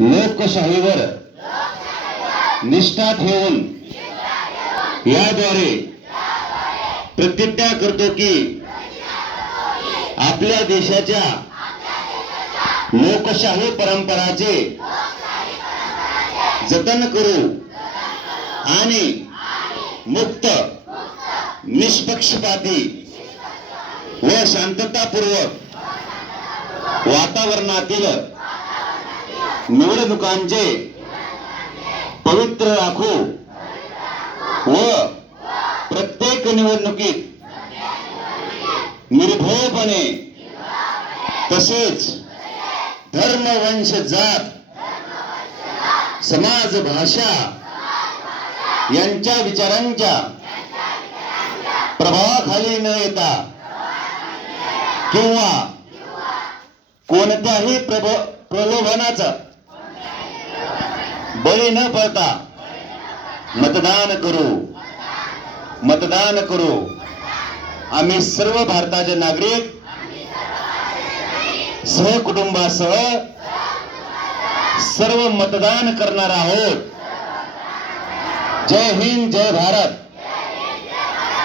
लोकशाहीवर निष्ठा ठेवून याद्वारे प्रतिज्ञा करतो की आपल्या देशाच्या लोकशाही परंपराचे जतन करू आणि मुक्त, निष्पक्षपाती व शांततापूर्वक वातावरणातील निवडणुकांचे पवित्र राखू व प्रत्येक निवडणुकीत निर्भयपणे तसेच धर्म, वंश, जात, समाज, भाषा यांच्या विचारांच्या प्रभावाखाली न येता किंवा कोणत्याही प्रलोभनाचा बळी न पडता मतदान करू. आम्ही सर्व भारताचे नागरिक सहकुटुंबासह सर्व मतदान करणार आहोत. जय हिंद, जय भारत.